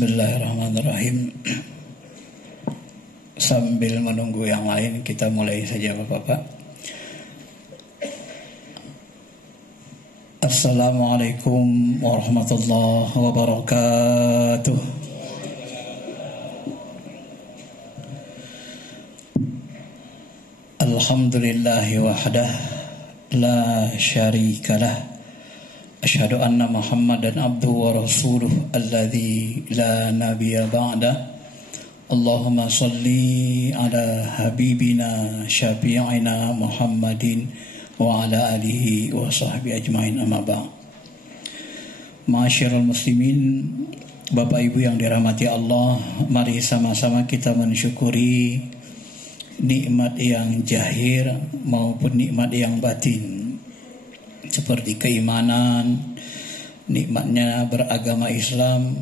Bismillahirrahmanirrahim. Sambil menunggu yang lain, kita mulai saja Bapak-Bapak. Assalamualaikum warahmatullahi wabarakatuh. Alhamdulillahi wahdah, la syarikalah. Asyhadu anna Muhammadan abduhu wa rasuluh alladzi la nabiyya ba'da. Allahumma salli ala habibina syafi'ina Muhammadin wa ala alihi wa sahbihi ajmain, amma ba'd. Ma'asyiral muslimin, Bapak Ibu yang dirahmati Allah, mari sama-sama kita mensyukuri nikmat yang zahir maupun nikmat yang batin, seperti keimanan, nikmatnya beragama Islam,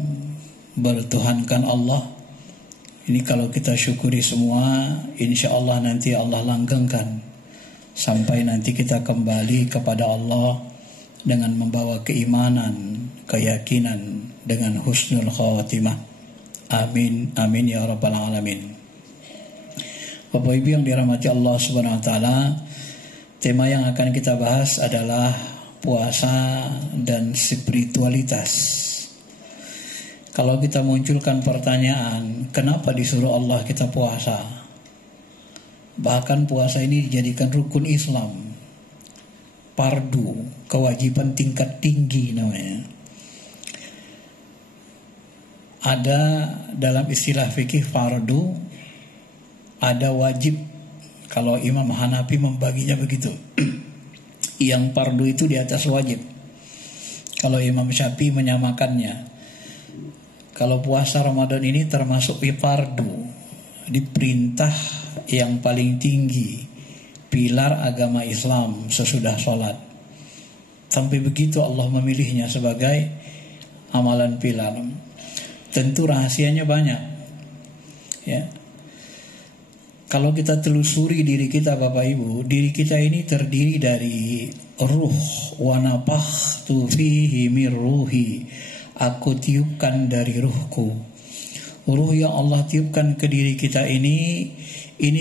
bertuhankan Allah. Ini kalau kita syukuri semua, insya Allah nanti Allah langgengkan sampai nanti kita kembali kepada Allah dengan membawa keimanan, keyakinan, dengan husnul khawatimah. Amin, amin ya rabbal alamin. Bapak Ibu yang dirahmati Allah Subhanahu wa taala, tema yang akan kita bahas adalah puasa dan spiritualitas. Kalau kita munculkan pertanyaan, kenapa disuruh Allah kita puasa? Bahkan puasa ini dijadikan rukun Islam, fardu, kewajiban tingkat tinggi namanya. Ada dalam istilah fikih fardu, ada wajib. Kalau Imam Hanafi membaginya begitu. Yang fardu itu di atas wajib. Kalau Imam Syafi'i menyamakannya. Kalau puasa Ramadan ini termasuk fardu, diperintah yang paling tinggi, pilar agama Islam sesudah sholat. Sampai begitu Allah memilihnya sebagai amalan pilar. Tentu rahasianya banyak, ya. Kalau kita telusuri diri kita Bapak Ibu, diri kita ini terdiri dari ruh, wa nafakhtu fihi min ruhi. Aku tiupkan dari ruhku. Ruh yang Allah tiupkan ke diri kita ini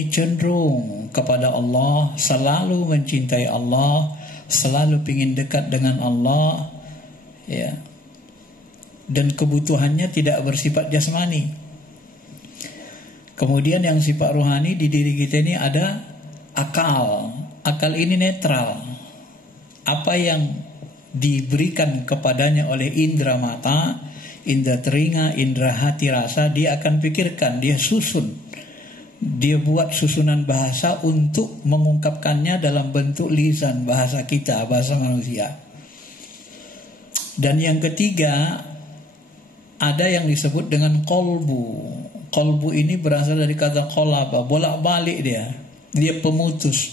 cenderung kepada Allah, selalu mencintai Allah, selalu ingin dekat dengan Allah, ya. Dan kebutuhannya tidak bersifat jasmani. Kemudian yang sifat rohani di diri kita ini ada akal. Akal ini netral. Apa yang diberikan kepadanya oleh indera mata, indera telinga, indera hati rasa, dia akan pikirkan, dia susun. Dia buat susunan bahasa untuk mengungkapkannya dalam bentuk lisan, bahasa kita, bahasa manusia. Dan yang ketiga, ada yang disebut dengan kolbu. Kolbu ini berasal dari kata kolaba, bolak-balik dia pemutus.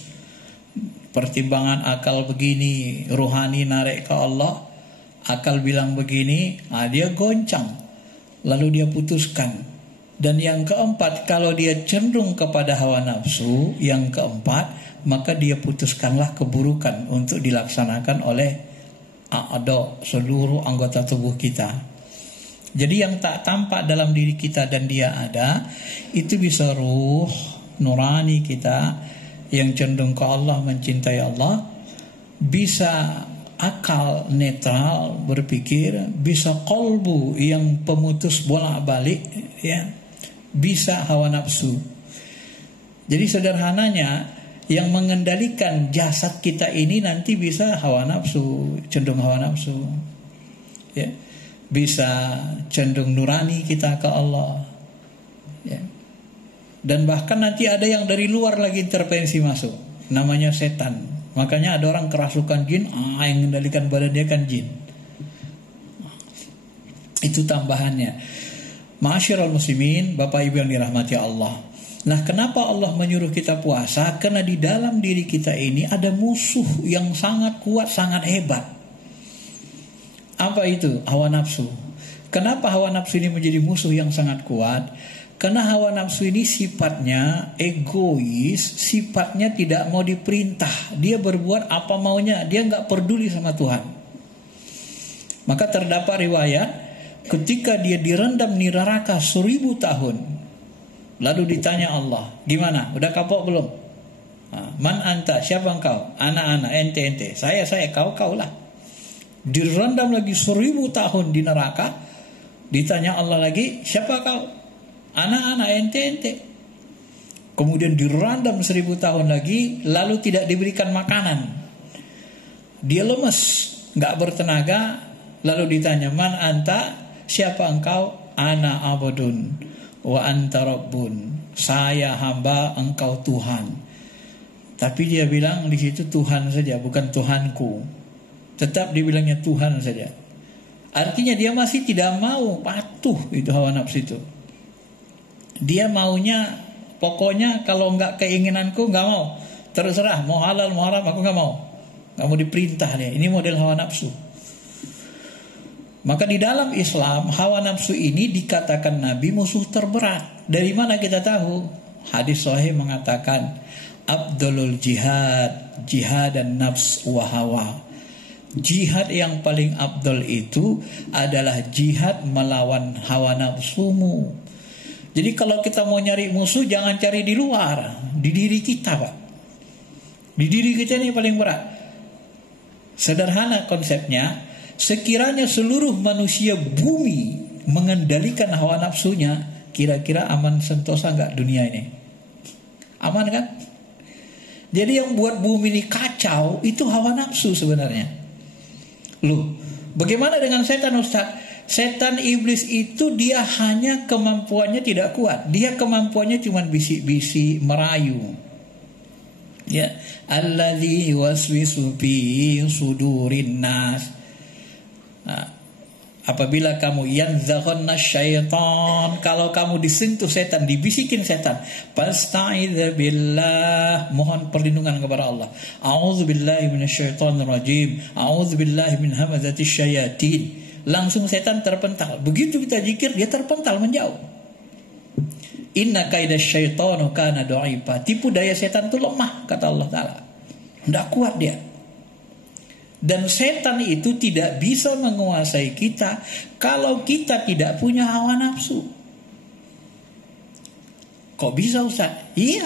Pertimbangan akal begini, rohani narik ke Allah, akal bilang begini, dia goncang, lalu dia putuskan. Dan yang keempat, kalau dia cenderung kepada hawa nafsu, yang keempat, maka dia putuskanlah keburukan untuk dilaksanakan oleh seluruh anggota tubuh kita. Jadi yang tak tampak dalam diri kita dan dia ada, itu bisa ruh nurani kita yang cenderung ke Allah, mencintai Allah, bisa akal netral berpikir, bisa kolbu yang pemutus bolak-balik, ya, bisa hawa nafsu. Jadi sederhananya, yang mengendalikan jasad kita ini nanti bisa hawa nafsu, cenderung hawa nafsu, ya. Bisa cenderung nurani kita ke Allah, ya. Dan bahkan nanti ada yang dari luar lagi intervensi masuk, namanya setan. Makanya ada orang kerasukan jin, yang mengendalikan badan dia kan jin. Itu tambahannya. Ma'asyiral muslimin, Bapak Ibu yang dirahmati Allah. Nah, kenapa Allah menyuruh kita puasa? Karena di dalam diri kita ini ada musuh yang sangat kuat, sangat hebat. Apa itu? Hawa nafsu. Kenapa hawa nafsu ini menjadi musuh yang sangat kuat? Karena hawa nafsu ini sifatnya egois, sifatnya tidak mau diperintah. Dia berbuat apa maunya, dia nggak peduli sama Tuhan. Maka terdapat riwayat ketika dia direndam di neraka 1000 tahun. Lalu ditanya Allah, gimana? Udah kapok belum? Man anta, siapa engkau? Ana, ente. Saya, kau lah. Direndam lagi 1000 tahun di neraka. Ditanya Allah lagi, siapa kau? Ana, ente. Kemudian direndam 1000 tahun lagi, lalu tidak diberikan makanan. Dia lemes, gak bertenaga. Lalu ditanya, man anta, siapa engkau? Ana abdun wa anta rabbun. Saya hamba, engkau Tuhan. Tapi dia bilang di situ Tuhan saja, bukan Tuhanku. Tetap dibilangnya Tuhan saja. Artinya dia masih tidak mau patuh itu hawa nafsu itu. Dia maunya pokoknya kalau enggak keinginanku enggak mau. Terserah mau halal mau haram aku enggak mau. Enggak mau diperintah dia. Ini model hawa nafsu. Maka di dalam Islam hawa nafsu ini dikatakan Nabi musuh terberat. Dari mana kita tahu? Hadis sahih mengatakan Abdulul jihad, jihad dan nafs wa hawa. Jihad yang paling abdul itu adalah jihad melawan hawa nafsumu. Jadi kalau kita mau nyari musuh jangan cari di luar, di diri kita, Pak. Di diri kita ini paling berat. Sederhana konsepnya, sekiranya seluruh manusia bumi mengendalikan hawa nafsunya, kira-kira aman sentosa enggak dunia ini? Aman kan? Jadi yang buat bumi ini kacau itu hawa nafsu sebenarnya. Loh, bagaimana dengan setan, Ustaz? Setan iblis itu dia hanya kemampuannya tidak kuat. Dia kemampuannya cuma bisik-bisik, merayu. Ya, alladzi yuwaswisu fi sudurin nas. Apabila kamu yanzaghunna syaitan, kalau kamu disentuh setan, dibisikin setan, fasta'idz billah, mohon perlindungan kepada Allah. A'udzubillahi minasyaitonir rajim. A'udzubillahi min hamazatis syayatin. Langsung setan terpental. Begitu kita zikir dia terpental menjauh. Inna kaidasyaitanu kana dha'ifa. Tipu daya setan itu lemah kata Allah Taala. Enggak kuat dia. Dan setan itu tidak bisa menguasai kita kalau kita tidak punya hawa nafsu. Kok bisa, Ustaz? Iya.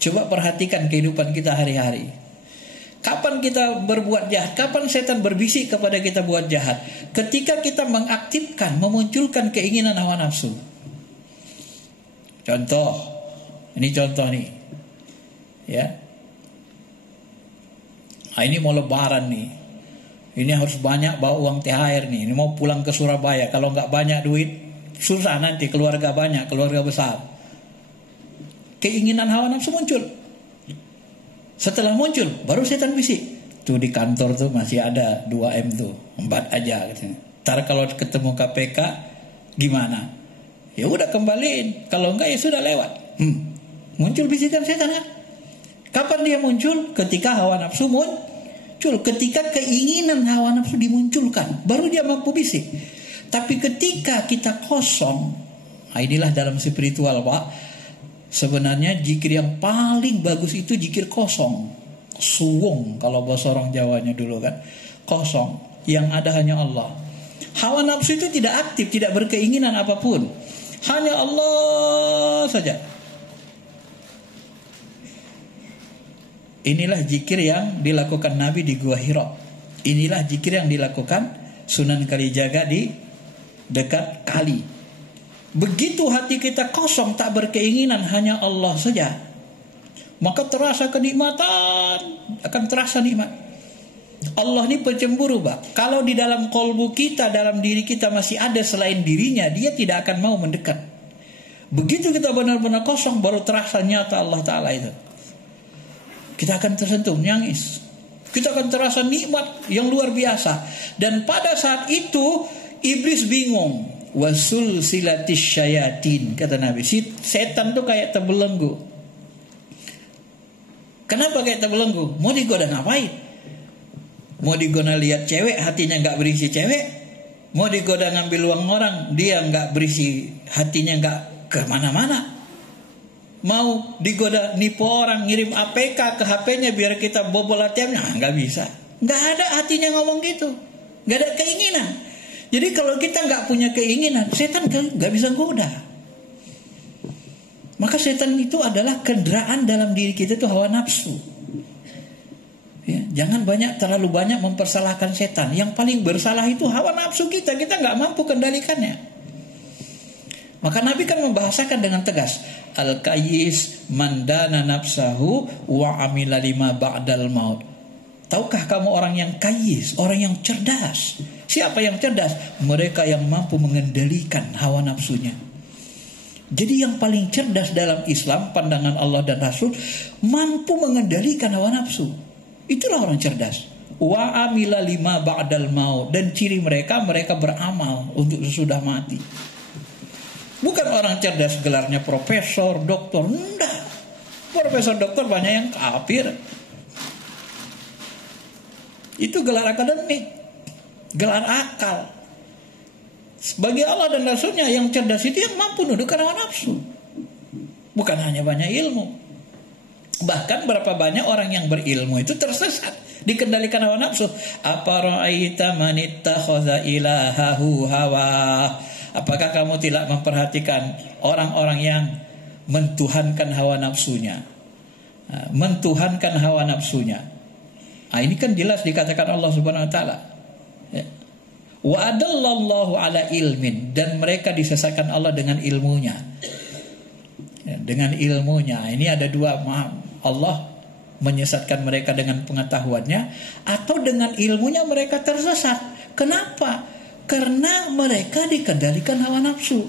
Coba perhatikan kehidupan kita hari-hari. Kapan kita berbuat jahat? Kapan setan berbisik kepada kita buat jahat? Ketika kita mengaktifkan, memunculkan keinginan hawa nafsu. Contoh. Ini contoh nih. Ya. Nah, ini mau lebaran nih. Ini harus banyak bawa uang THR nih. Ini mau pulang ke Surabaya. Kalau nggak banyak duit, susah nanti keluarga banyak, keluarga besar. Keinginan hawa nafsu muncul. Setelah muncul, baru setan bisik. Tuh di kantor tuh masih ada 2M tuh. 4 aja katanya. Ntar kalau ketemu KPK gimana? Ya udah kembaliin. Kalau enggak ya sudah lewat. Muncul bisikan setan kan? Kapan dia muncul? Ketika hawa nafsu muncul. Ketika keinginan hawa nafsu dimunculkan, baru dia mampu bisik. Tapi ketika kita kosong, nah inilah dalam spiritual, Pak. Sebenarnya zikir yang paling bagus itu zikir kosong. Suwung kalau bahasa orang Jawanya dulu kan. Kosong. Yang ada hanya Allah. Hawa nafsu itu tidak aktif, tidak berkeinginan apapun. Hanya Allah saja. Inilah zikir yang dilakukan Nabi di Gua Hira. Inilah zikir yang dilakukan Sunan Kalijaga di dekat kali. Begitu hati kita kosong, tak berkeinginan, hanya Allah saja, maka terasa kenikmatan, akan terasa nikmat. Allah ini pencemburu, Pak. Kalau di dalam kolbu kita, dalam diri kita masih ada selain dirinya, dia tidak akan mau mendekat. Begitu kita benar-benar kosong, baru terasa nyata Allah Ta'ala itu. Kita akan tersentuh, nyangis. Kita akan terasa nikmat yang luar biasa. Dan pada saat itu iblis bingung. Wasul silatis syayatin, kata Nabi. Setan tuh kayak terbelenggu. Kenapa kayak terbelenggu? Mau digoda ngapain? Mau digoda lihat cewek, hatinya gak berisi cewek. Mau digoda ngambil uang orang, dia gak berisi, hatinya gak kemana-mana. Mau digoda nipu orang, ngirim APK ke HP-nya biar kita bobol ATM-nya, nggak bisa. Nggak ada hatinya ngomong gitu, nggak ada keinginan. Jadi kalau kita nggak punya keinginan, setan nggak bisa goda. Maka setan itu adalah kendaraan dalam diri kita, itu hawa nafsu. Ya, jangan terlalu banyak mempersalahkan setan. Yang paling bersalah itu hawa nafsu kita. Kita nggak mampu kendalikannya. Maka Nabi kan membahasakan dengan tegas, al-qayyis mandana nafsahu wa amila lima ba'dal maut. Tahukah kamu orang yang kayis, orang yang cerdas? Siapa yang cerdas? Mereka yang mampu mengendalikan hawa nafsunya. Jadi yang paling cerdas dalam Islam, pandangan Allah dan Rasul, mampu mengendalikan hawa nafsu. Itulah orang cerdas. Wa amila lima ba'dal maut. Dan ciri mereka beramal untuk sesudah mati. Bukan orang cerdas gelarnya profesor, doktor. Enggak. Profesor, doktor banyak yang kafir. Itu gelar akademik, gelar akal. Bagi Allah dan Rasulnya, yang cerdas itu yang mampu nundukkan hawa nafsu. Bukan hanya banyak ilmu. Bahkan berapa banyak orang yang berilmu itu tersesat, dikendalikan hawa nafsu. Apara'aita man ittakhadha ilahahu hawa. Apakah kamu tidak memperhatikan orang-orang yang mentuhankan hawa nafsunya? Mentuhankan hawa nafsunya. Nah, ini kan jelas dikatakan Allah Subhanahu wa taala. Ya. Wa adallallahu ala ilmin, dan mereka disesatkan Allah dengan ilmunya. Ya, dengan ilmunya. Ini ada dua, Allah menyesatkan mereka dengan pengetahuannya, atau dengan ilmunya mereka tersesat. Kenapa? Karena mereka dikendalikan hawa nafsu.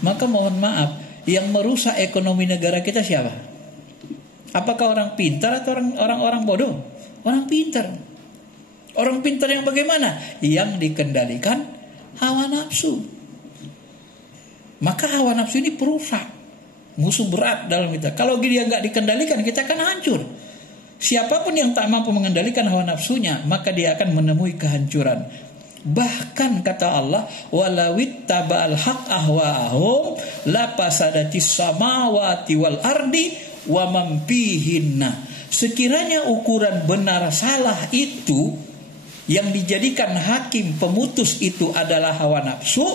Maka mohon maaf, yang merusak ekonomi negara kita siapa? Apakah orang pintar atau orang-orang bodoh? Orang pintar. Orang pintar yang bagaimana? Yang dikendalikan hawa nafsu. Maka hawa nafsu ini perusak, musuh berat dalam kita. Kalau dia nggak dikendalikan, kita akan hancur. Siapapun yang tak mampu mengendalikan hawa nafsunya, maka dia akan menemui kehancuran. Bahkan kata Allah, walawit tabal haq ahwa'ahum la fasadatis samawati wal ardi wa man fihinna. Sekiranya ukuran benar salah itu, yang dijadikan hakim pemutus itu adalah hawa nafsu,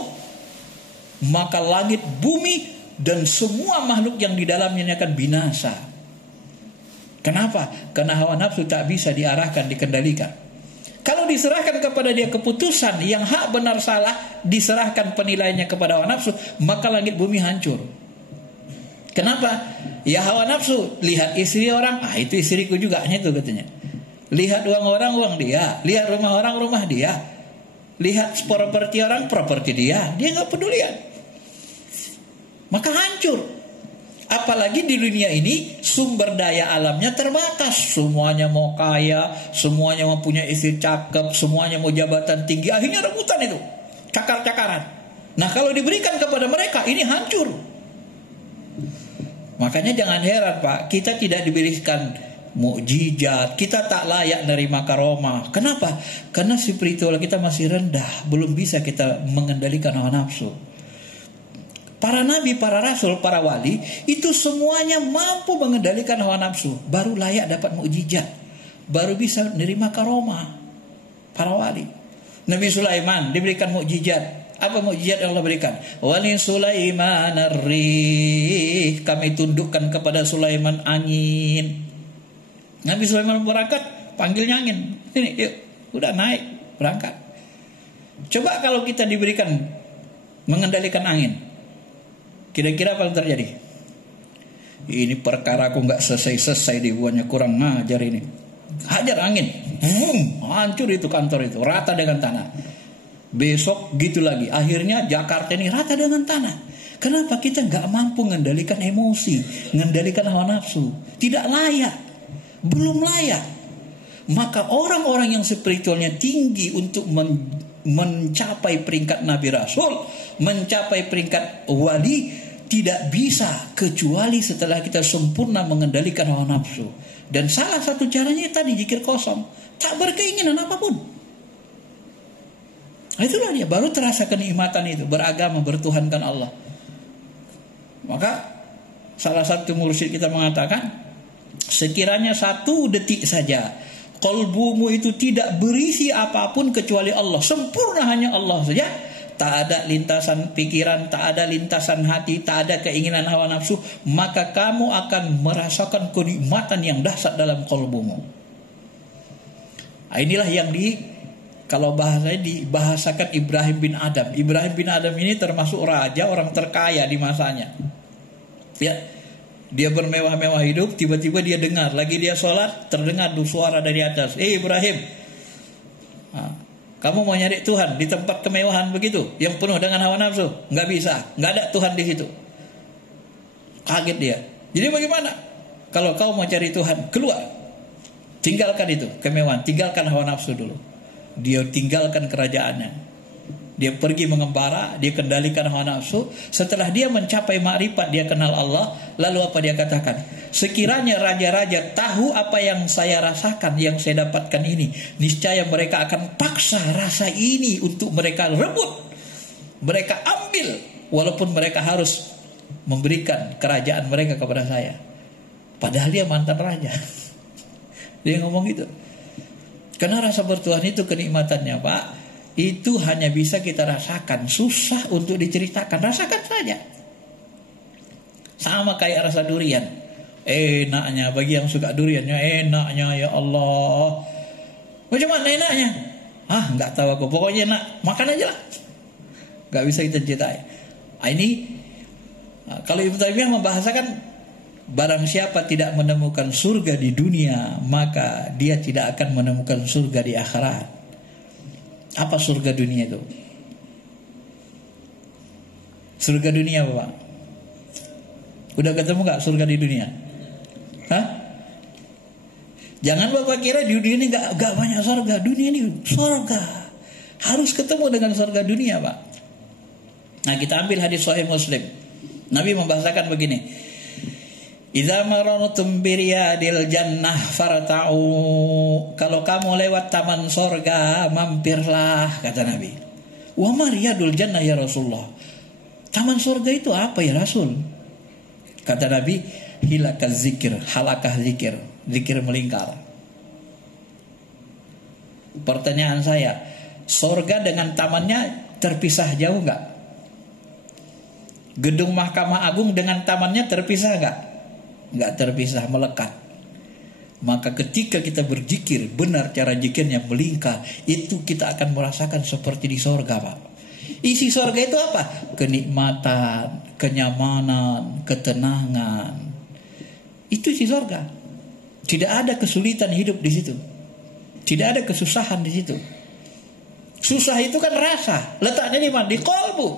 maka langit bumi dan semua makhluk yang di dalamnya akan binasa. Kenapa? Karena hawa nafsu tak bisa diarahkan, dikendalikan. Kalau diserahkan kepada dia keputusan yang hak benar salah, diserahkan penilaiannya kepada hawa nafsu, maka langit bumi hancur. Kenapa? Ya hawa nafsu. Lihat istri orang, itu istriku juga, itu katanya. Lihat uang orang, uang dia. Lihat rumah orang, rumah dia. Lihat properti orang, properti dia. Dia gak pedulian. Maka hancur. Apalagi di dunia ini sumber daya alamnya terbatas. Semuanya mau kaya, semuanya mau punya istri cakep, semuanya mau jabatan tinggi. Akhirnya rebutan itu, cakar-cakaran. Nah kalau diberikan kepada mereka, ini hancur. Makanya jangan heran Pak, kita tidak diberikan mukjizat, kita tak layak nerima karomah. Kenapa? Karena spiritual kita masih rendah, belum bisa kita mengendalikan hawa nafsu. Para nabi, para rasul, para wali itu semuanya mampu mengendalikan hawa nafsu, baru layak dapat mukjizat, baru bisa nerima karomah. Para wali, Nabi Sulaiman diberikan mukjizat. Apa mukjizat yang Allah berikan? Wali Sulaiman ar-rih, kami tundukkan kepada Sulaiman angin. Nabi Sulaiman berangkat, panggilnya angin. Ini, yuk, udah naik, berangkat. Coba kalau kita diberikan mengendalikan angin, kira-kira apa yang terjadi? Ini perkara aku nggak selesai dibuatnya, kurang ngajar ini. Hajar angin, hancur itu kantor itu, rata dengan tanah. Besok gitu lagi. Akhirnya Jakarta ini rata dengan tanah. Kenapa? Kita nggak mampu mengendalikan emosi, mengendalikan hawa nafsu. Tidak layak, belum layak. Maka orang-orang yang spiritualnya tinggi untuk mencapai peringkat Nabi Rasul, mencapai peringkat wali, tidak bisa kecuali setelah kita sempurna mengendalikan hawa nafsu. Dan salah satu caranya tadi zikir kosong, tak berkeinginan apapun. Nah, itulah dia, baru terasa kenikmatan itu, beragama, bertuhankan Allah. Maka salah satu mursyid kita mengatakan, sekiranya 1 detik saja Kolbumu itu tidak berisi apapun kecuali Allah. Sempurna hanya Allah saja. Tak ada lintasan pikiran, tak ada lintasan hati, tak ada keinginan hawa nafsu. Maka kamu akan merasakan kenikmatan yang dahsyat dalam kolbumu. Inilah yang kalau bahasanya dibahasakan Ibrahim bin Adam. Ibrahim bin Adam ini termasuk raja, orang terkaya di masanya. Ya, dia bermewah-mewah hidup. Tiba-tiba dia dengar, lagi dia sholat, terdengar suara dari atas. Ibrahim, kamu mau nyari Tuhan di tempat kemewahan begitu, yang penuh dengan hawa nafsu? Nggak bisa, nggak ada Tuhan di situ. Kaget dia. Jadi bagaimana? Kalau kau mau cari Tuhan, keluar, tinggalkan itu kemewahan, tinggalkan hawa nafsu dulu. Dia tinggalkan kerajaannya. Dia pergi mengembara, dia kendalikan hawa nafsu. Setelah dia mencapai makrifat, dia kenal Allah. Lalu apa dia katakan? Sekiranya raja-raja tahu apa yang saya rasakan, yang saya dapatkan ini, niscaya mereka akan paksa rasa ini untuk mereka rebut, mereka ambil, walaupun mereka harus memberikan kerajaan mereka kepada saya. Padahal dia mantan raja. Dia ngomong gitu. Karena rasa bertuhan itu kenikmatannya, Pak, itu hanya bisa kita rasakan, susah untuk diceritakan. Rasakan saja. Sama kayak rasa durian. Enaknya, bagi yang suka duriannya, enaknya ya Allah. Macam mana enaknya? Nggak tahu aku. Pokoknya enak, makan aja lah. Nggak bisa kita ceritain. Kalau Ibnu Taimiyah membahasakan, barang siapa tidak menemukan surga di dunia, maka dia tidak akan menemukan surga di akhirat. Apa surga dunia itu? Surga dunia apa, Pak? Udah ketemu gak surga di dunia? Jangan Bapak kira di dunia ini gak banyak surga. Dunia ini surga. Harus ketemu dengan surga dunia, Pak. Nah, kita ambil hadis Sahih Muslim. Nabi membahasakan begini. Idza marartum biriyadil jannah farta'u. Kalau kamu lewat taman sorga, mampirlah, kata Nabi. Wa mariyadul jannah ya Rasulullah. Taman sorga itu apa ya Rasul? Kata Nabi, hilakah zikir, halakah zikir, zikir melingkar. Pertanyaan saya, sorga dengan tamannya terpisah jauh enggak? Gedung Mahkamah Agung dengan tamannya terpisah enggak? Enggak terpisah, melekat. Maka ketika kita berzikir, benar cara zikirnya melingkar, itu kita akan merasakan seperti di sorga, Pak. Isi sorga itu apa? Kenikmatan, kenyamanan, ketenangan. Itu isi sorga. Tidak ada kesulitan hidup di situ. Tidak ada kesusahan di situ. Susah itu kan rasa, letaknya di mana? Di kolbu.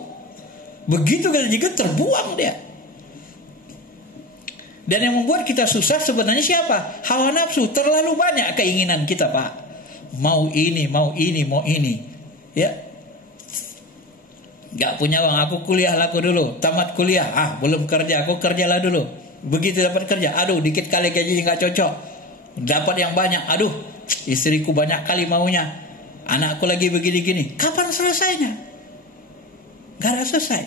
Begitu kita zikir, terbuang dia. Dan yang membuat kita susah sebenarnya siapa? Hawa nafsu. Terlalu banyak keinginan kita, Pak. Mau ini, mau ini, mau ini. Ya. Gak punya uang, aku kuliah laku dulu. Tamat kuliah, belum kerja, aku kerjalah dulu. Begitu dapat kerja, aduh dikit kali gaji gak cocok. Dapat yang banyak, aduh istriku banyak kali maunya. Anakku lagi begini-gini. Kapan selesainya? Gak ada selesai.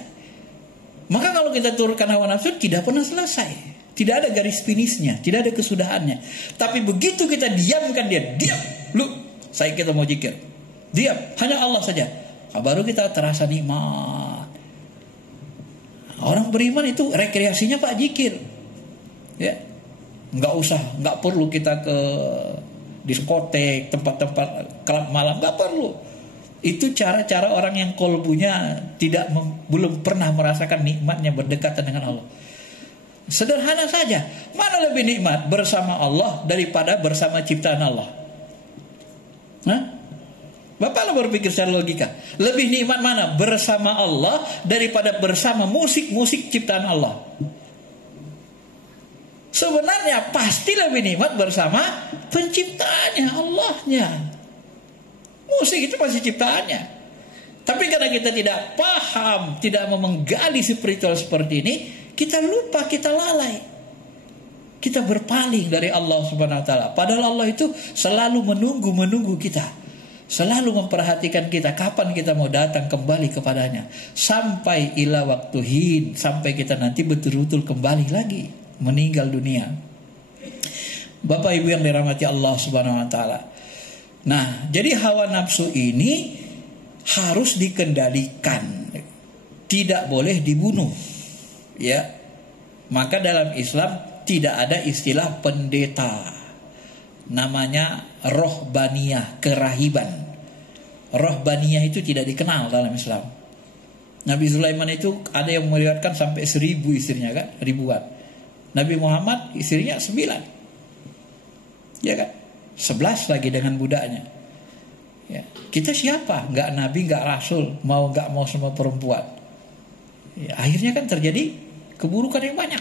Maka kalau kita turunkan hawa nafsu, tidak pernah selesai. Tidak ada garis finishnya, tidak ada kesudahannya. Tapi begitu kita diamkan dia, diam, lu, kita mau zikir, diam, hanya Allah saja. Baru kita terasa nikmat. Orang beriman itu rekreasinya Pak zikir, ya, nggak perlu kita ke diskotek, tempat-tempat klub malam, nggak perlu. Itu cara-cara orang yang kolbunya belum pernah merasakan nikmatnya berdekatan dengan Allah. Sederhana saja. Mana lebih nikmat bersama Allah daripada bersama ciptaan Allah? Bapak berpikir secara logika. Lebih nikmat mana bersama Allah daripada bersama musik-musik ciptaan Allah? Sebenarnya pasti lebih nikmat bersama penciptaannya, Allahnya. Musik itu pasti ciptaannya. Tapi karena kita tidak paham, tidak menggali spiritual seperti ini, kita lupa, kita lalai. Kita berpaling dari Allah Subhanahu wa taala. Padahal Allah itu selalu menunggu kita. Selalu memperhatikan kita kapan kita mau datang kembali kepadanya. Sampai ila waktu hin, sampai kita nanti betul-betul kembali lagi meninggal dunia. Bapak Ibu yang dirahmati Allah Subhanahu wa taala. Nah, jadi hawa nafsu ini harus dikendalikan, tidak boleh dibunuh. Ya, maka dalam Islam tidak ada istilah pendeta, namanya rohbaniyah, kerahiban. Rohbaniyah itu tidak dikenal dalam Islam. Nabi Sulaiman itu ada yang meriwayatkan sampai 1000 istrinya kan, ribuan. Nabi Muhammad istrinya 9, ya kan, 11 lagi dengan budaknya. Ya. Kita siapa? Nggak nabi, nggak rasul, nggak mau sama perempuan. Ya, akhirnya kan terjadi keburukan yang banyak.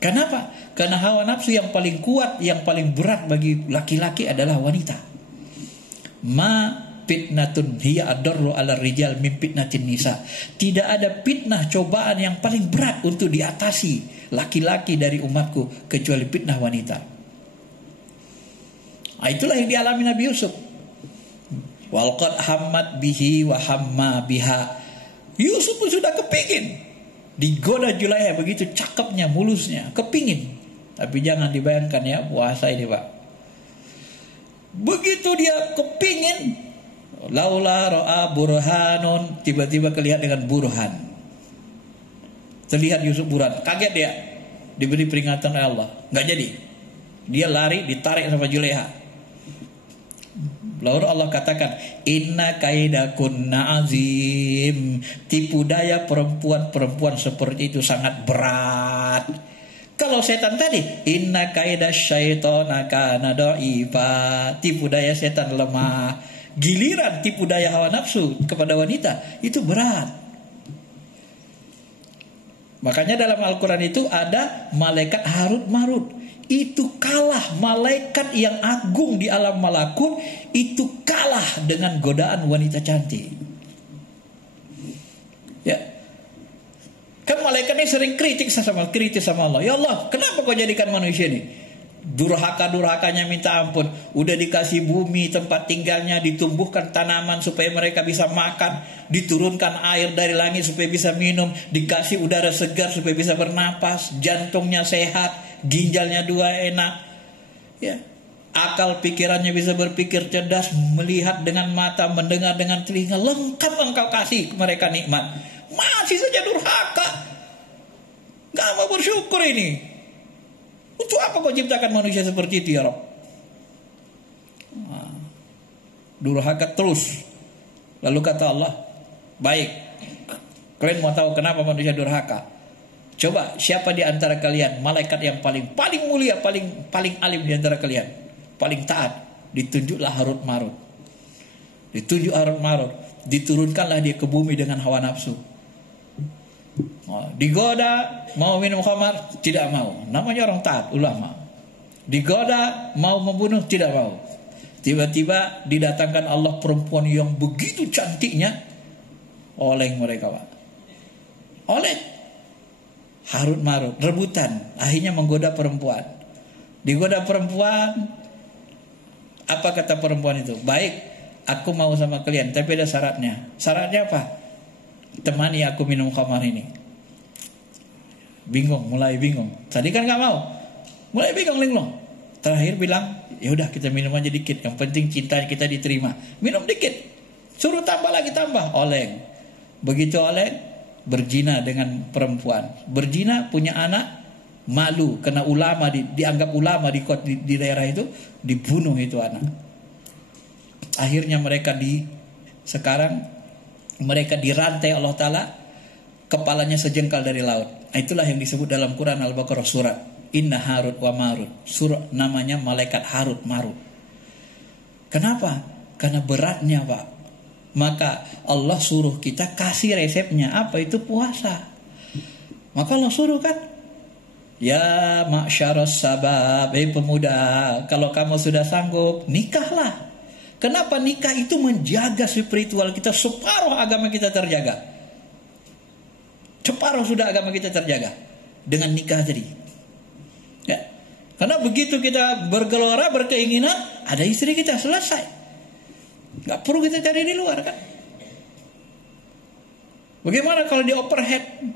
Kenapa? Karena hawa nafsu yang paling kuat, yang paling berat bagi laki-laki adalah wanita. Ma fitnatun hiya adarru ala rijal min fitnatin nisa. Tidak ada fitnah, cobaan yang paling berat untuk diatasi laki-laki dari umatku kecuali fitnah wanita. Nah, itulah yang dialami Nabi Yusuf. Walqad hammat bihi wa hamma biha. Yusuf pun sudah kepingin digoda Zulaiha, begitu cakepnya, mulusnya, kepingin. Tapi jangan dibayangkan ya puasa ini Pak. Begitu dia kepingin, laula ro'a burhanun, tiba-tiba kelihatan dengan burhan. Terlihat Yusuf burhan, kaget dia, diberi peringatan oleh Allah, nggak jadi. Dia lari, ditarik sama Zulaiha. Lalu Allah katakan, inna kaidakunna azim. Tipu daya perempuan-perempuan seperti itu sangat berat. Kalau setan tadi, inna kaida syaitona kana dha'ifa. Tipu daya setan lemah. Giliran tipu daya hawa nafsu kepada wanita itu berat. Makanya dalam Al-Quran itu ada malaikat Harut Marut. Itu kalah, malaikat yang agung di alam malakut itu kalah dengan godaan wanita cantik. Ya, kan malaikat ini sering kritik sama Allah. Ya Allah, kenapa kau jadikan manusia ini durhaka-durhakanya minta ampun? Udah dikasih bumi tempat tinggalnya, ditumbuhkan tanaman supaya mereka bisa makan, diturunkan air dari langit supaya bisa minum, dikasih udara segar supaya bisa bernapas, jantungnya sehat, ginjalnya 2 enak, ya, akal pikirannya bisa berpikir cerdas, melihat dengan mata, mendengar dengan telinga, lengkap engkau kasih mereka nikmat, masih saja durhaka, gak mau bersyukur ini. Untuk apa kau ciptakan manusia seperti itu ya Rabb? Durhaka terus. Lalu kata Allah, baik, kalian mau tahu kenapa manusia durhaka? Coba siapa di antara kalian malaikat yang paling mulia, paling alim di antara kalian, paling taat? Ditunjuklah Harut Marut. Ditunjuk Harut Marut, diturunkanlah dia ke bumi dengan hawa nafsu. Digoda mau minum khamar, tidak mau. Namanya orang taat, ulama. Digoda mau membunuh, tidak mau. Tiba-tiba didatangkan Allah perempuan yang begitu cantiknya, oleh mereka Pak. Oleh Harut Marut, rebutan, akhirnya menggoda perempuan. Digoda perempuan, apa kata perempuan itu? Baik, aku mau sama kalian, tapi ada syaratnya. Syaratnya apa? Temani aku minum khamar ini. Mulai bingung. Tadi kan gak mau, mulai bingung linglung. Terakhir bilang, ya udah kita minum aja dikit. Yang penting cinta kita diterima. Minum dikit, suruh tambah lagi, tambah. Oleng. Begitu oleng, berzina dengan perempuan. Berzina, punya anak, malu karena ulama dianggap ulama di daerah itu, dibunuh itu anak. Akhirnya mereka mereka dirantai Allah Ta'ala, kepalanya sejengkal dari laut. Itulah yang disebut dalam Quran Al-Baqarah surat Inna Harut wa Marut. Surah namanya malaikat Harut Marut. Kenapa? Karena beratnya Pak. Maka Allah suruh kita kasih resepnya. Apa itu? Puasa. Maka Allah suruh kan, ya ma'syaras sabab, pemuda, kalau kamu sudah sanggup, nikahlah. Kenapa? Nikah itu menjaga spiritual kita, separuh agama kita terjaga. Separuh sudah agama kita terjaga dengan nikah tadi. Ya. Karena begitu kita bergelora, berkeinginan, ada istri kita, selesai. Gak perlu kita cari di luar kan. Bagaimana kalau di overhead,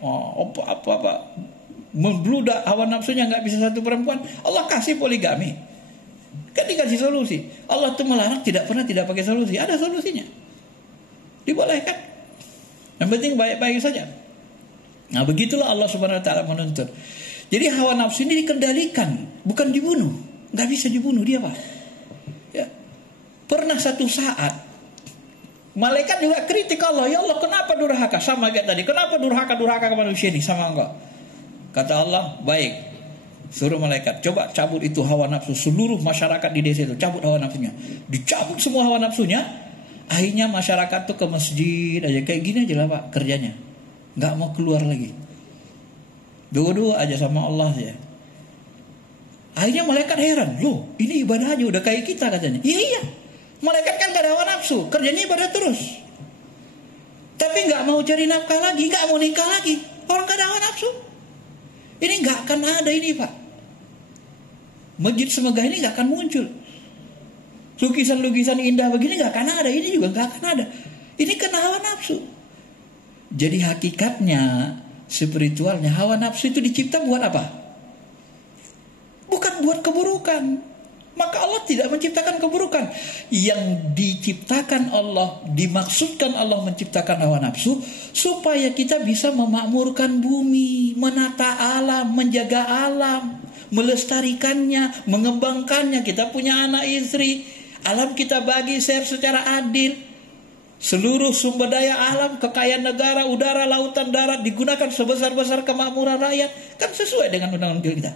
membludak hawa nafsunya, gak bisa satu perempuan, Allah kasih poligami. Kan dikasih solusi. Allah tuh melarang tidak pernah tidak pakai solusi. Ada solusinya. Dibolehkan. Yang penting baik-baik saja. Nah begitulah Allah Subhanahu Wa Taala menuntut. Jadi hawa nafsu ini dikendalikan, bukan dibunuh. Nggak bisa dibunuh dia, Pak. Ya. Pernah satu saat malaikat juga kritik Allah, ya Allah kenapa durhaka, sama kayak tadi, kenapa durhaka ke manusia ini, sama enggak? Kata Allah, baik, suruh malaikat coba cabut itu hawa nafsu seluruh masyarakat di desa itu, cabut hawa nafsunya, dicabut semua hawa nafsunya. Akhirnya masyarakat tuh ke masjid aja, kayak gini aja lah Pak kerjanya, nggak mau keluar lagi, dua-dua aja sama Allah ya. Akhirnya malaikat heran, loh ini ibadah aja udah kayak kita katanya. Iya, malaikat kan gak ada hawa nafsu, kerjanya ibadah terus. Tapi gak mau cari nafkah lagi, gak mau nikah lagi. Orang gak ada hawa nafsu. Ini gak akan ada ini Pak. Masjid Semegah ini gak akan muncul. Lukisan-lukisan indah begini gak akan ada. Ini juga gak akan ada. Ini kena hawa nafsu. Jadi hakikatnya, spiritualnya, hawa nafsu itu dicipta buat apa? Bukan buat keburukan. Maka Allah tidak menciptakan keburukan. Yang diciptakan Allah, dimaksudkan Allah menciptakan hawa nafsu supaya kita bisa memakmurkan bumi, menata alam, menjaga alam, melestarikannya, mengembangkannya. Kita punya anak istri, alam kita bagi share secara adil. Seluruh sumber daya alam, kekayaan negara, udara, lautan, darat digunakan sebesar-besar kemakmuran rakyat. Kan sesuai dengan undang-undang kita.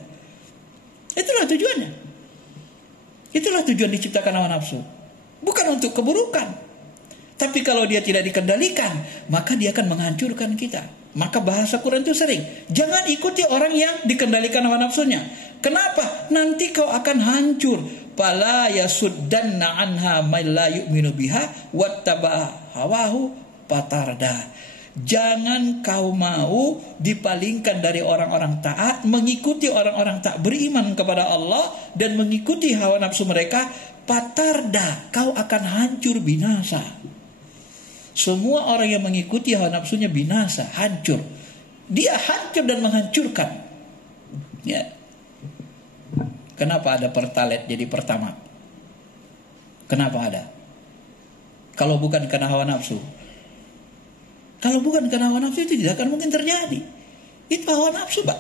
Itulah tujuannya. Itulah tujuan diciptakan hawa nafsu. Bukan untuk keburukan. Tapi kalau dia tidak dikendalikan, maka dia akan menghancurkan kita. Maka bahasa Quran itu sering, jangan ikuti orang yang dikendalikan hawa nafsunya. Kenapa? Nanti kau akan hancur. Fala yasuddanna anha man la yu'minu biha wattaba hawahu fatarda. Jangan kau mau dipalingkan dari orang-orang taat, mengikuti orang-orang tak beriman kepada Allah dan mengikuti hawa nafsu mereka. Patarda, kau akan hancur binasa. Semua orang yang mengikuti hawa nafsunya binasa, hancur. Dia hancur dan menghancurkan. Ya. Kenapa ada pertalite jadi pertama? Kenapa ada? Kalau bukan karena hawa nafsu. Kalau bukan karena hawa nafsu itu tidak akan mungkin terjadi. Itu hawa nafsu Pak.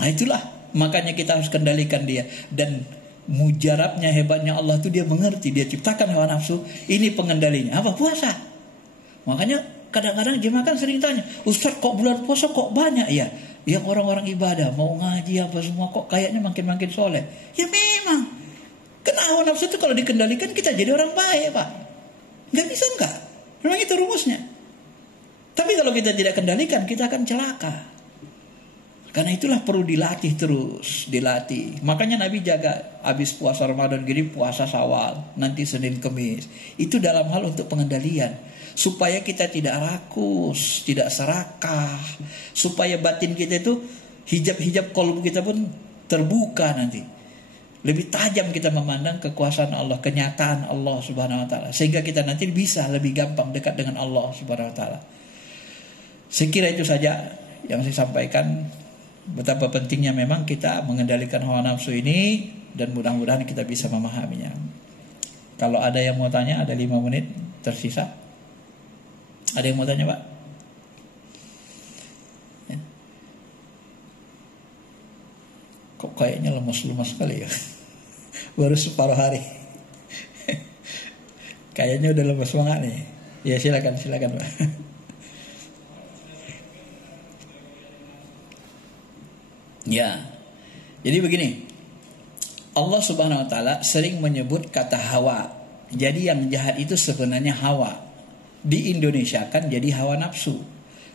Nah itulah. Makanya kita harus kendalikan dia. Dan mujarabnya hebatnya Allah itu dia mengerti. Dia ciptakan hawa nafsu. Ini pengendalinya. Apa? Puasa. Makanya kadang-kadang jemaah kan sering tanya, Ustaz kok bulan puasa kok banyak ya? Yang orang-orang ibadah mau ngaji apa semua kok kayaknya makin-makin soleh. Ya memang. Karena hawa nafsu itu kalau dikendalikan kita jadi orang baik Pak. Gak bisa enggak. Memang itu rumusnya. Tapi kalau kita tidak kendalikan, kita akan celaka. Karena itulah perlu dilatih terus, dilatih. Makanya Nabi jaga habis puasa Ramadan gini, puasa Syawal, nanti Senin Kemis. Itu dalam hal untuk pengendalian. Supaya kita tidak rakus, tidak serakah. Supaya batin kita itu, hijab-hijab qalb kita pun terbuka nanti. Lebih tajam kita memandang kekuasaan Allah, kenyataan Allah Subhanahu Wa Taala, sehingga kita nanti bisa lebih gampang dekat dengan Allah Subhanahu Wa Taala. Saya kira itu saja yang saya sampaikan. Betapa pentingnya memang kita mengendalikan hawa nafsu ini, dan mudah-mudahan kita bisa memahaminya. Kalau ada yang mau tanya, ada 5 menit tersisa. Ada yang mau tanya Pak? Ya. Kok kayaknya lemas-lemas sekali ya? Baru separuh hari. Kayaknya udah lemas banget nih. Ya silakan Pak. Ya. Jadi begini. Allah Subhanahu Wa Taala sering menyebut kata hawa. Jadi yang jahat itu sebenarnya hawa. Di Indonesia kan jadi hawa nafsu.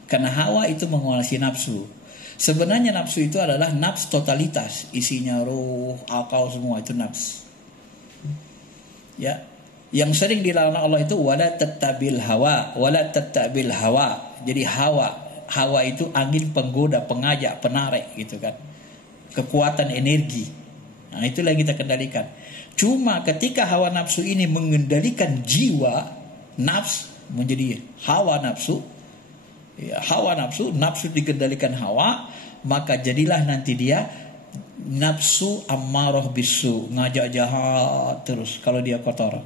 Karena hawa itu menguasai nafsu. Sebenarnya nafsu itu adalah nafs totalitas, isinya ruh, akal semua itu nafs. Ya, yang sering dilarang Allah itu wala tattabil hawa, wala tattabil hawa. Jadi hawa itu angin penggoda, pengajak, penarik gitu kan. Kekuatan energi. Nah, itulah yang kita kendalikan. Cuma ketika hawa nafsu ini mengendalikan jiwa, nafs menjadi hawa nafsu. Ya, hawa nafsu dikendalikan hawa, maka jadilah nanti dia nafsu ammarah bisu, ngajak jahat terus kalau dia kotor.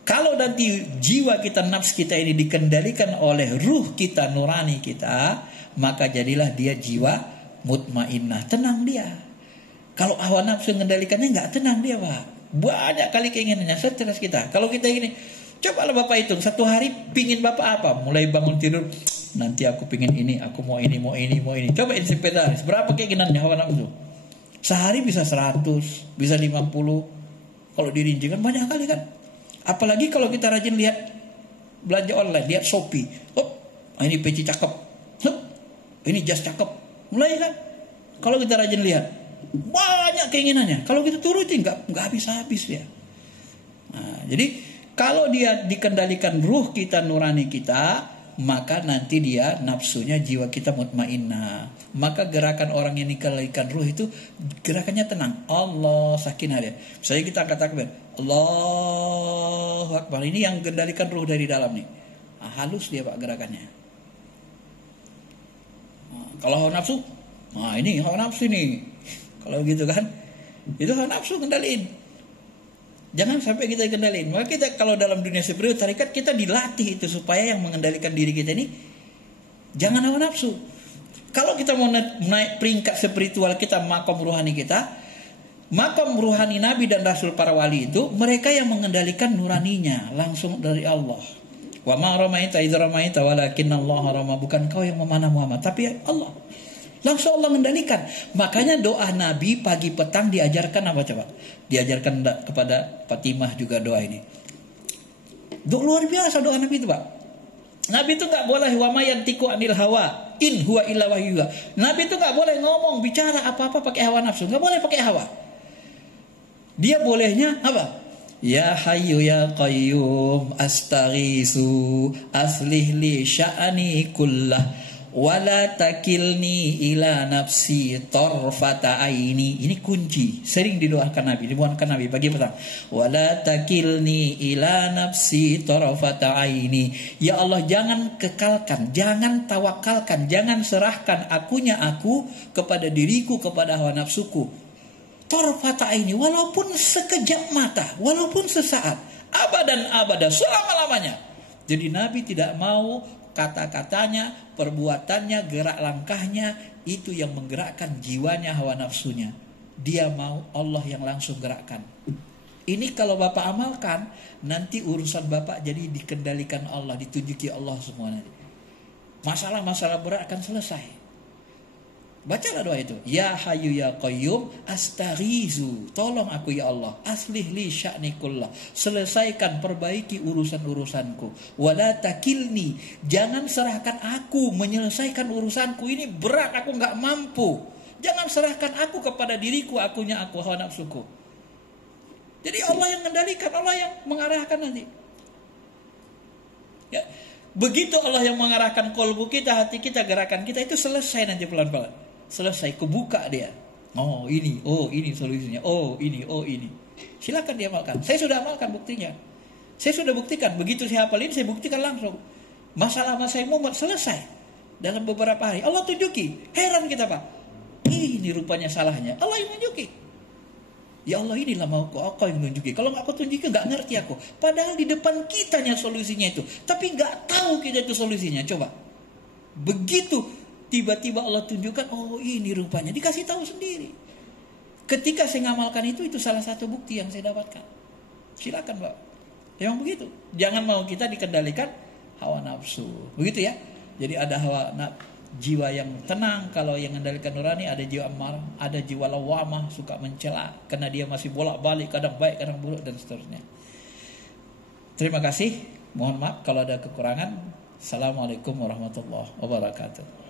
Kalau nanti jiwa kita, nafs kita ini dikendalikan oleh ruh kita, nurani kita, maka jadilah dia jiwa mutmainnah, tenang dia. Kalau hawa nafsu mengendalikannya nggak tenang dia, Pak. Banyak kali keinginannya, stres kita. Kalau kita ini, cobalah Bapak hitung, satu hari pingin Bapak apa? Mulai bangun tidur, nanti aku pingin ini, aku mau ini, mau ini, mau ini. Coba inventaris, berapa keinginannya hawa nafsu? Sehari bisa 100, bisa 50. Kalau dirincikan banyak kali kan. Apalagi kalau kita rajin lihat belanja online, lihat Shopee. Ini peci cakep. Ini jas cakep. Mulai kan. Kalau kita rajin lihat, banyak keinginannya. Kalau kita turutin nggak habis-habis ya. Nah, jadi kalau dia dikendalikan ruh kita, nurani kita, maka nanti dia nafsunya, jiwa kita mutmainnah. Maka gerakan orang yang dikendalikan ruh itu gerakannya tenang. Allah sakinah dia. Misalnya kita angkat takbir, Allahu Akbar. Ini yang kendalikan ruh dari dalam nih. Nah, halus dia Pak gerakannya. Nah, kalau hawa nafsu, nah ini hawa nafsu nih. Kalau gitu kan, itu hawa nafsu kendaliin. Jangan sampai kita kendaliin. Maka kita kalau dalam dunia spiritual tarikat, kita dilatih itu supaya yang mengendalikan diri kita ini jangan hawa nafsu. Kalau kita mau naik peringkat spiritual kita, makom ruhani kita, makom ruhani Nabi dan Rasul para wali itu, mereka yang mengendalikan nuraninya langsung dari Allah. Wa ma ramaita idz ramaita walakinnallaha rama, bukan kau yang memanah Muhammad, tapi Allah. Langsung Allah mengendalikan. Makanya doa Nabi pagi petang diajarkan apa coba? Diajarkan kepada Fatimah juga doa ini. Doa luar biasa doa Nabi itu, Pak. Nabi itu nggak boleh wa ma yantiqu anil hawa in huwa illa wahyu. Nabi itu nggak boleh ngomong bicara apa-apa pakai hawa nafsu, nggak boleh pakai hawa. Dia bolehnya apa? Ya hayyu ya qayyum astaghisu aslih li sya'ani kullah wala takilni ila nafsi tarfata aini. Ini kunci, sering didoakan Nabi, dibuatkan Nabi pagi petang. Wala takilni ila nafsi tarfata aini. Ya Allah, jangan kekalkan, jangan tawakalkan, jangan serahkan akunya aku kepada diriku, kepada hawa nafsuku. Tarfata aini, walaupun sekejap mata, walaupun sesaat, abadan abada, selama-lamanya. Jadi Nabi tidak mau kata-katanya, perbuatannya, gerak langkahnya itu yang menggerakkan jiwanya, hawa nafsunya. Dia mau Allah yang langsung gerakkan. Ini kalau Bapak amalkan, nanti urusan Bapak jadi dikendalikan Allah, ditunjuki Allah semuanya. Masalah-masalah berat akan selesai. Bacalah doa itu. Ya Hayyu ya Qayyum astaghizu. Tolong aku ya Allah. Aslih li sya'ni kullah. Selesaikan, perbaiki urusan-urusanku. Wala takilni. Jangan serahkan aku menyelesaikan urusanku. Ini berat, aku nggak mampu. Jangan serahkan aku kepada diriku, akunya aku, hawa nafsuku. Jadi Allah yang mengendalikan, Allah yang mengarahkan nanti. Ya, begitu Allah yang mengarahkan kolbu kita, hati kita, gerakan kita, itu selesai nanti pelan-pelan. Selesai, kebuka dia. Oh ini solusinya. Oh ini. Silakan dia amalkan. Saya sudah amalkan buktinya. Saya sudah buktikan. Begitu saya hafalin, saya buktikan langsung. Masalah-masalah mau selesai dalam beberapa hari. Allah tunjuki. Heran kita Pak. Ini rupanya salahnya. Allah yang tunjuki. Ya Allah, inilah mau kau yang tunjuki. Kalau nggak kau tunjuki, nggak ngerti aku. Padahal di depan kitanya solusinya itu. Tapi nggak tahu kita itu solusinya. Coba. Begitu tiba-tiba Allah tunjukkan, oh ini rupanya, dikasih tahu sendiri. Ketika saya ngamalkan itu salah satu bukti yang saya dapatkan. Silakan Pak. Memang begitu. Jangan mau kita dikendalikan hawa nafsu. Begitu ya. Jadi ada jiwa yang tenang, kalau yang mengendalikan nurani, ada jiwa amarah, ada jiwa lawamah, suka mencela karena dia masih bolak-balik, kadang baik, kadang buruk dan seterusnya. Terima kasih. Mohon maaf kalau ada kekurangan. Assalamualaikum warahmatullahi wabarakatuh.